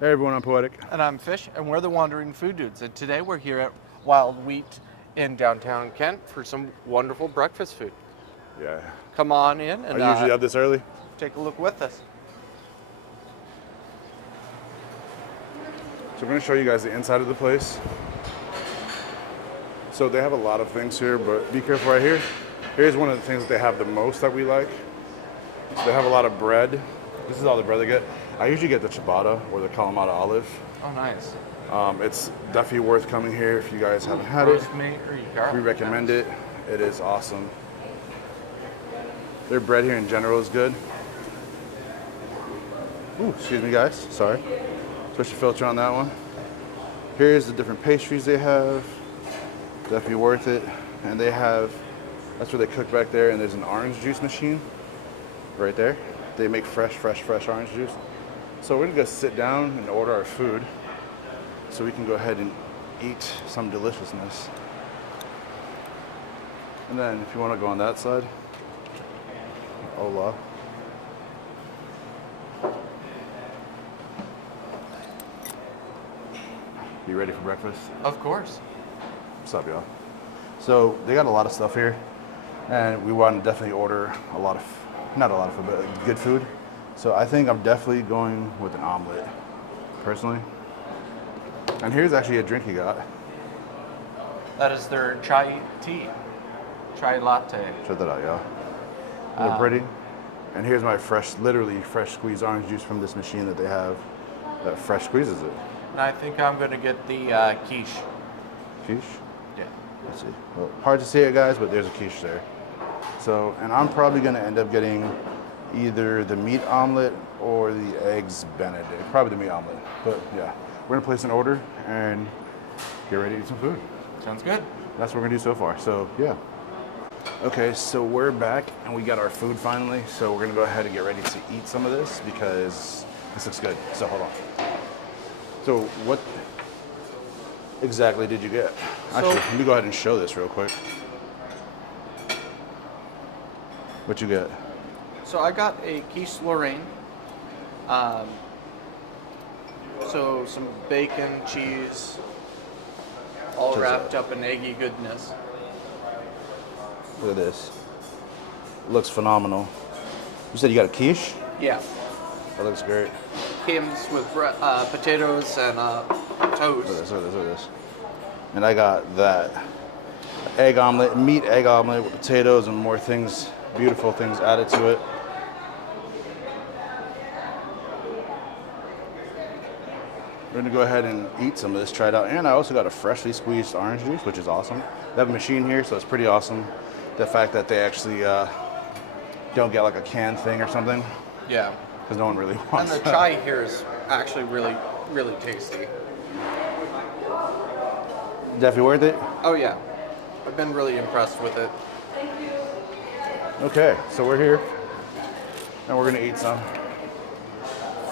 Hey everyone, I'm Poetic. And I'm Fish, and we're the Wandering Food Dudes. And today we're here at Wild Wheat in downtown Kent for some wonderful breakfast food. Yeah. Come on in and I usually have this early. take a look with us. So I'm going to show you guys the inside of the place. So they have a lot of things here, but be careful right here. Here's one of the things that they have the most that we like. So they have a lot of bread. This is all the bread they get. I usually get the ciabatta or the Kalamata olive. Oh, nice. It's definitely worth coming here if you guys haven't had it. Roast meat or garlic. We recommend it. It is awesome. Their bread here in general is good. Ooh, excuse me guys, sorry. Switch the filter on that one. Here's the different pastries they have. Definitely worth it. And they have, that's where they cook back there, and there's an orange juice machine right there. They make fresh orange juice. So we're gonna go sit down and order our food so we can go ahead and eat some deliciousness. And then if you wanna go on that side, hola. You ready for breakfast? Of course. What's up, y'all? So they got a lot of stuff here, and we want to definitely order a lot of, not a lot of food, but like good food. So I think I'm definitely going with an omelet, personally. And here's actually a drink you got. That is their chai tea. Chai latte. Check that out, y'all. They're pretty. And here's my literally fresh squeezed orange juice from this machine that they have that fresh squeezes it. And I think I'm going to get the quiche. Quiche? Yeah. Let's see. Well, hard to see it, guys, but there's a quiche there. So, and I'm probably going to end up getting either the meat omelet or the eggs Benedict. Probably the meat omelet. But yeah, we're going to place an order and get ready to eat some food. Sounds good. That's what we're going to do so far. So, yeah. Okay, so we're back and we got our food finally. So we're going to go ahead and get ready to eat some of this because this looks good. So, hold on. So, what exactly did you get? Actually, let me go ahead and show this real quick. What you get? So I got a quiche Lorraine. So some bacon, cheese, all wrapped up in eggy goodness. Look at this. It looks phenomenal. You said you got a quiche? Yeah. That looks great. Comes with potatoes and toast. Look at this. And I got that egg omelet, meat egg omelet with potatoes and more things, beautiful things added to it. We're gonna go ahead and eat some of this, try it out. And I also got a freshly squeezed orange juice, which is awesome. They have a machine here, so it's pretty awesome. The fact that they actually don't get like a canned thing or something. Yeah. Because no one really wants And the that. chai here is actually really tasty. Definitely worth it? Oh yeah. I've been really impressed with it. Okay, so we're here. And we're gonna eat some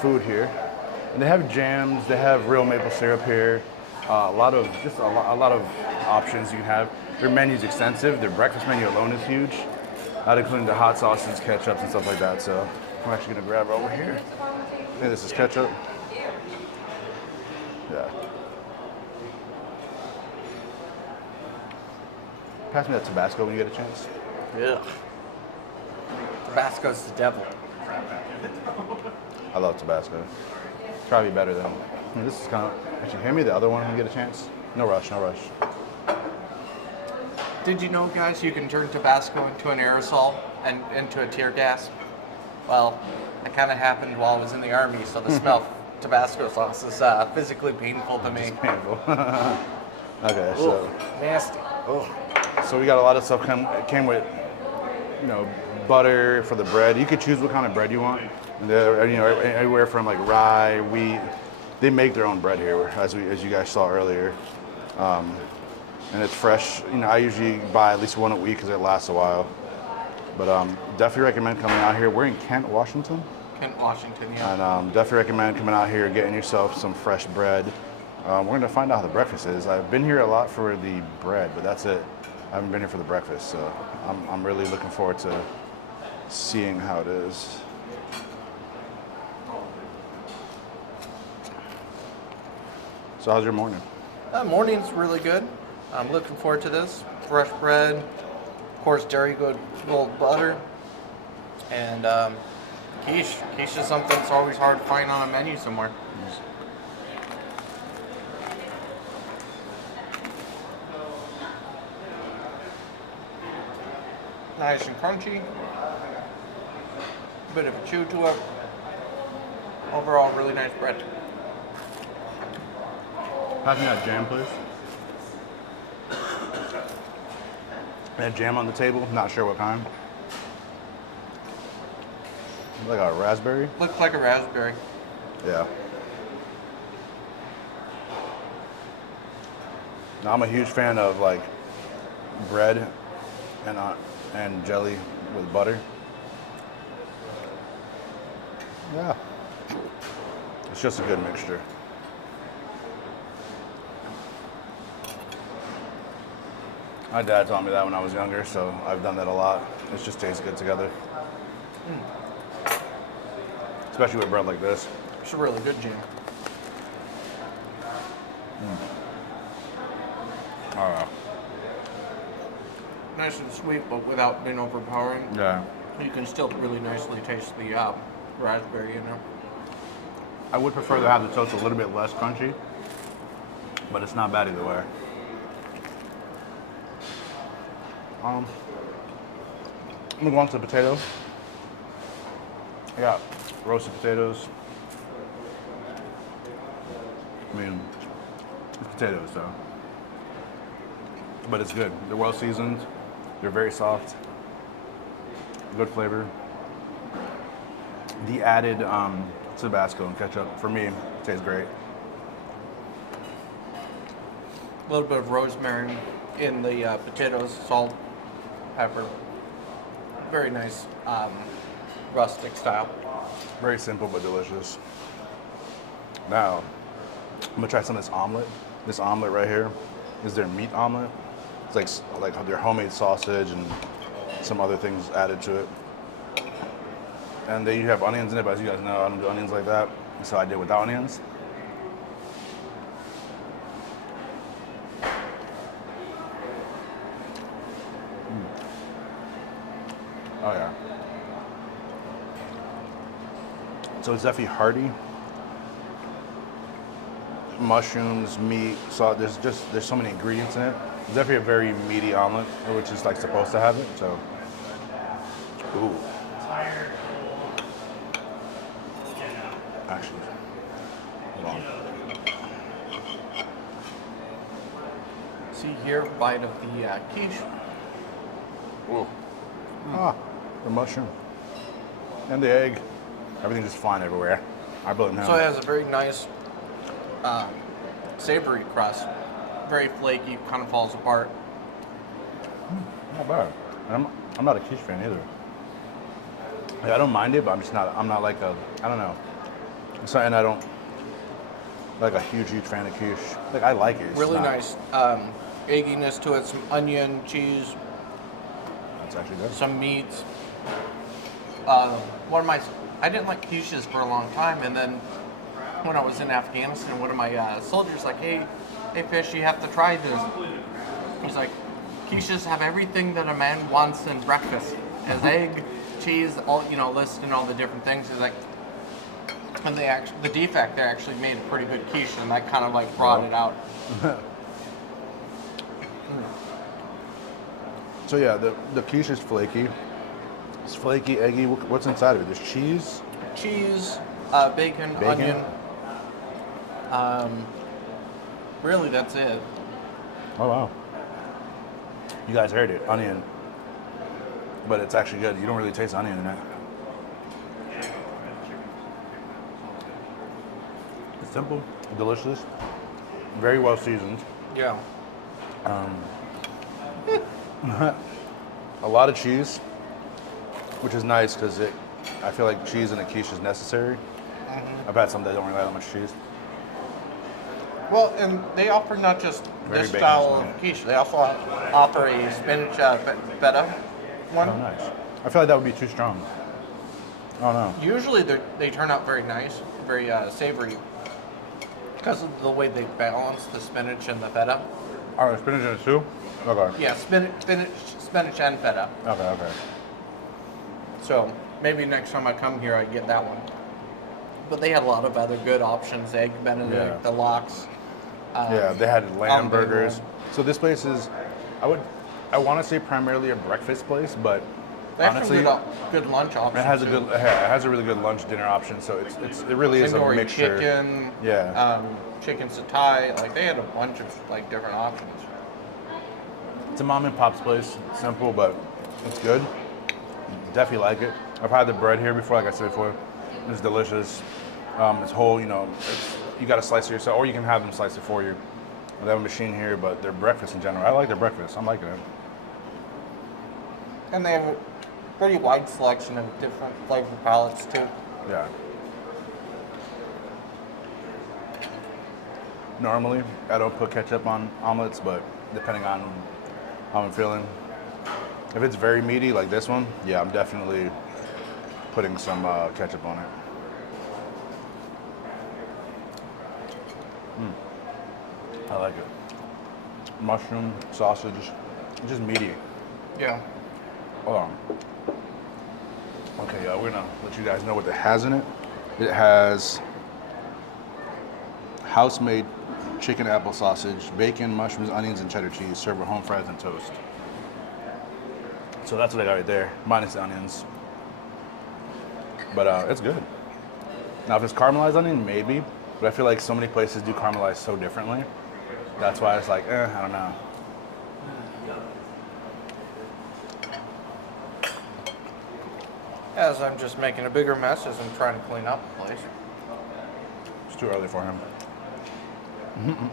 food here. And they have jams, they have real maple syrup here. A lot of options you can have. Their menu's extensive. Their breakfast menu alone is huge. Not including the hot sauces, ketchups, and stuff like that. So I'm actually gonna grab over here. I think this is ketchup. Yeah. Pass me that Tabasco when you get a chance. Yeah. Tabasco's the devil. I love Tabasco. It's probably better than. This is kind of. Actually, hand me the other one when you get a chance. No rush, no rush. Did you know, guys, you can turn Tabasco into an aerosol and into a tear gas? Well, that kind of happened while I was in the Army, so the smell of Tabasco sauce is physically painful to me. It's painful. Okay, so. Nasty. Oh. So we got a lot of stuff. It came with, butter for the bread. You could choose what kind of bread you want. And anywhere from like rye, wheat. They make their own bread here, as you guys saw earlier. And it's fresh. I usually buy at least one a week because it lasts a while. But definitely recommend coming out here. We're in Kent, Washington. Kent, Washington, yeah. And definitely recommend coming out here, getting yourself some fresh bread. We're going to find out how the breakfast is. I've been here a lot for the bread, but that's it. I haven't been here for the breakfast, so I'm really looking forward to seeing how it is. So how's your morning? Morning's really good. I'm looking forward to this. Fresh bread, of course, dairy good gold butter, and quiche. Quiche is something that's always hard to find on a menu somewhere. Nice and crunchy. Bit of a chew to it. Overall, really nice bread. Pass me that jam, please. That jam on the table, not sure what kind. Like a raspberry? Looks like a raspberry. Yeah. Now, I'm a huge fan of like bread and jelly with butter. Yeah. It's just a good mixture. My dad taught me that when I was younger, so I've done that a lot. It just tastes good together. Especially with bread like this. It's a really good jam. Oh, Nice and sweet, but without being overpowering. yeah. You can still really nicely taste the raspberry in there. I would prefer to have the toast a little bit less crunchy, but it's not bad either way. I'm gonna go on to the potato. I got roasted potatoes. I mean, it's potatoes, so. But it's good. They're well seasoned. They're very soft. Good flavor. The added Tabasco and ketchup, for me, tastes great. A little bit of rosemary in the potatoes, salt, pepper. Very nice rustic style. Very simple but delicious. Now, I'm gonna try some of this omelet. This omelet right here is their meat omelet. It's like their homemade sausage and some other things added to it. And they have onions in it, but as you guys know, I don't do onions like that. So I did without onions. Oh yeah. So it's definitely hearty. Mushrooms, meat, salt. There's so many ingredients in it. It's definitely a very meaty omelet, which is like supposed to have it. So, ooh. Actually, hold on. See here, bite of the quiche. Ooh. Ah, the mushroom and the egg. Everything's just flying everywhere. I believe now. So it has a very nice savory crust. Very flaky, kind of falls apart. Not bad. I'm not a quiche fan either. Like, I don't mind it, but I'm not like I don't know. It's something I don't like a huge fan of quiche. Like I like it. It's Really not- nice egginess to it, some onion, cheese, That's actually good. some meats. I didn't like quiches for a long time, and then when I was in Afghanistan, one of my soldiers like, hey Fish, you have to try this. He's like, quiches have everything that a man wants in breakfast. It has egg, cheese, all listing all the different things. He's like, and the defect there actually made a pretty good quiche, and that kind of like brought it out. So yeah, the quiche is flaky. It's flaky, eggy. What's inside of it? There's cheese. Cheese, bacon, Bacon? onion. Really, that's it. Oh wow. You guys heard it, onion. But it's actually good. You don't really taste onion in it. It's simple, delicious, very well seasoned. Yeah. A lot of cheese, which is nice because I feel like cheese in a quiche is necessary. I've had some that don't really have that much cheese. Well, and they offer not just Very this bacon style smell. of quiche. They also offer a spinach feta one. Oh, nice. I feel like that would be too strong. Oh no. Usually they turn out very nice, very savory. because of the way they balance the spinach and the feta. Oh, the spinach in it too? Okay. Yeah, spinach and feta. Okay. So maybe next time I come here, I get that one. But they had a lot of other good options: egg Benedict, the lox. Yeah, they had lamb Almond burgers. roll. So this place is, I want to say primarily a breakfast place, but They have honestly, some good lunch options. it has a really good lunch dinner option. So it really is a Tandoori mixture. chicken. Yeah. Chicken satay. Like they had a bunch of like different options. It's a mom and pop's place. Simple, but it's good. Definitely like it. I've had the bread here before, like I said before. It's delicious. It's whole, you got to slice it yourself, or you can have them slice it for you. They have a machine here, but their breakfast in general, I like their breakfast. I'm liking it. And they have a pretty wide selection of different flavor palettes too. Yeah. Normally, I don't put ketchup on omelets, but depending on how I'm feeling. If it's very meaty, like this one, yeah, I'm definitely putting some ketchup on it. I like it. Mushroom, sausage, just meaty. Yeah. Hold on. Okay, we're gonna let you guys know what it has in it. It has house-made chicken apple sausage, bacon, mushrooms, onions, and cheddar cheese, served with home fries and toast. So that's what I got right there, minus the onions. But it's good. Now, if it's caramelized onion, maybe. But I feel like so many places do caramelize so differently. That's why it's like, I don't know. As I'm just making a bigger mess as I'm trying to clean up the place. It's too early for him.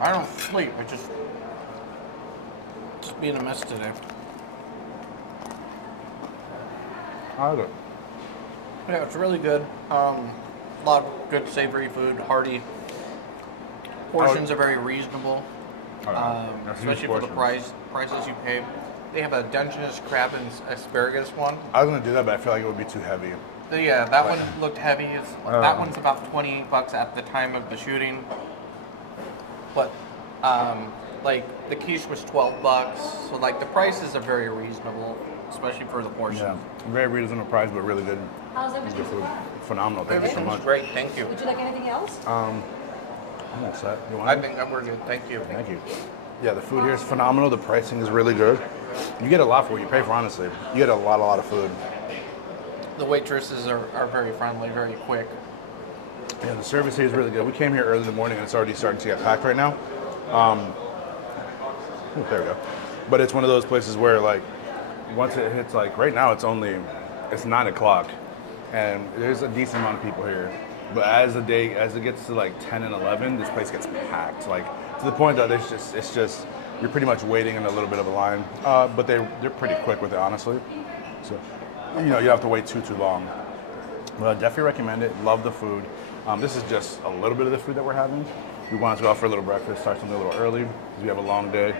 I don't sleep. I just being a mess today. I like it. Yeah, it's really good. A lot of good savory food, hearty. Portions are very reasonable, especially for the prices you pay. They have a Dungeness crab and asparagus one. I was gonna do that, but I feel like it would be too heavy. Yeah, that one looked heavy. That one's about $28 at the time of the shooting. But like the quiche was $12, so like the prices are very reasonable, especially for the portion. Yeah, very reasonable price, but really good. How's everything? Good food. Phenomenal. Thank you so Everything's much. great. Thank you. Would you like anything else? I'm all set. You want I it? think that we're good. Thank you. Thank you. Yeah, the food here is phenomenal. The pricing is really good. You get a lot for what you pay for, honestly. You get a lot of food. The waitresses are very friendly, very quick. Yeah, the service here is really good. We came here early in the morning and it's already starting to get packed right now. There we go. But it's one of those places where, like, once it hits, like, right now it's 9 o'clock and there's a decent amount of people here. But as it gets to like 10 and 11, this place gets packed. Like, to the point that it's just you're pretty much waiting in a little bit of a line. But they're pretty quick with it, honestly. So, you don't have to wait too long. But I definitely recommend it. Love the food. This is just a little bit of the food that we're having. We wanted to go out for a little breakfast, start something a little early because we have a long day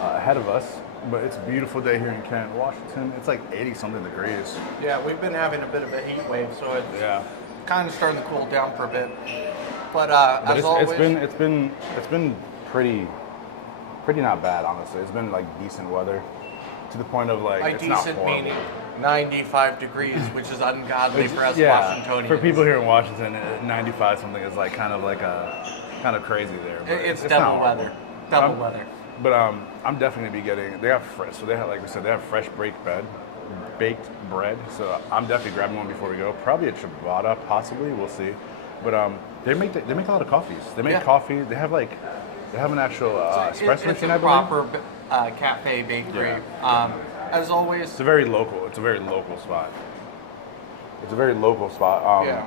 ahead of us. But it's a beautiful day here in Kent, Washington. It's like 80-something degrees. Yeah, we've been having a bit of a heat wave, so it's kind of starting to cool down for a bit. But as always, it's been pretty not bad, honestly. It's been like decent weather to the point of like by it's not decent horrible. meaning 95 degrees, which is ungodly for us Washingtonians. For people here in Washington, 95 something is like kind of crazy there. But It's not double horrible. weather. Double weather. But I'm definitely gonna be getting. They have fresh. So they have, like we said, they have fresh baked bread. So I'm definitely grabbing one before we go. Probably a ciabatta, possibly. We'll see. But they make a lot of coffees. They make coffee. They have an actual espresso machine. It's a proper cafe bakery. Yeah. As always, It's a very local spot. yeah.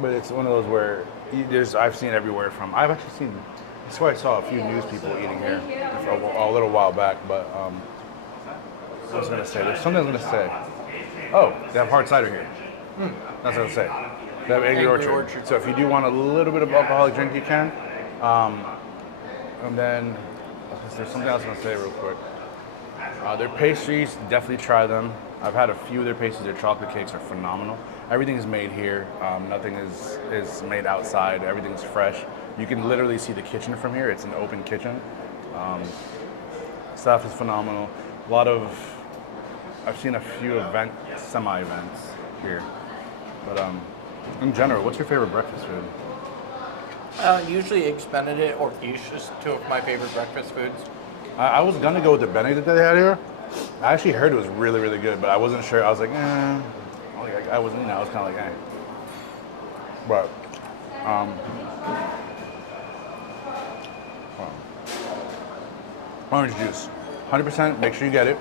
But it's one of those where I've seen everywhere from. I've actually seen. That's why I saw a few news people eating here for a little while back. But what was I going to say? There's something I was going to say. Oh, they have hard cider here. That's what I was going to say. They have Angry Orchard. So if you do want a little bit of alcoholic drink, you can. And then there's something else I was going to say real quick. Their pastries, definitely try them. I've had a few of their pastries. Their chocolate cakes are phenomenal. Everything is made here. Nothing is made outside. Everything's fresh. You can literally see the kitchen from here. It's an open kitchen. Staff is phenomenal. I've seen a few semi-events here. But in general, what's your favorite breakfast food? Usually Eggs Benedict or quiche is two of my favorite breakfast foods. I was gonna go with the Benedict that they had here. I actually heard it was really, really good, but I wasn't sure. I was like, eh. I wasn't, I was kind of like, eh. But, orange juice, 100%. Make sure you get it.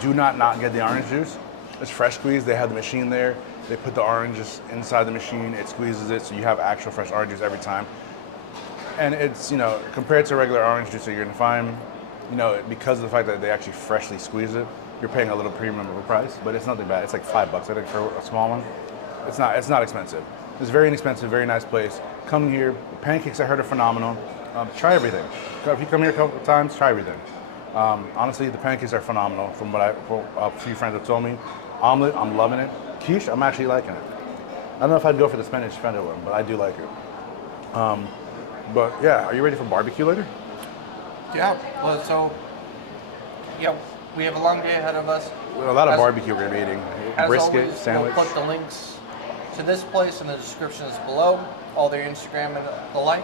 Do not get the orange juice. It's fresh squeezed. They have the machine there. They put the oranges inside the machine. It squeezes it, so you have actual fresh orange juice every time. And it's, compared to regular orange juice that you're gonna find, because of the fact that they actually freshly squeeze it, you're paying a little premium of a price, but it's nothing bad. It's like $5, I think, for a small one. It's not expensive. It's very inexpensive, very nice place. Come here. The pancakes I heard are phenomenal. Try everything. If you come here a couple of times, try everything. Honestly, the pancakes are phenomenal from what a few friends have told me. Omelet, I'm loving it. Quiche, I'm actually liking it. I don't know if I'd go for the spinach fender one, but I do like it. But yeah, are you ready for barbecue later? Yeah, well, we have a long day ahead of us. A lot of barbecue we're gonna be eating. Brisket, always, sandwich. We'll put the links to this place in the descriptions below, all their Instagram and the like.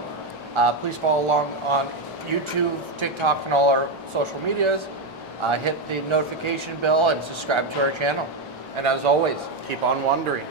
Please follow along on YouTube, TikTok, and all our social medias. Hit the notification bell and subscribe to our channel. And as always, keep on wondering.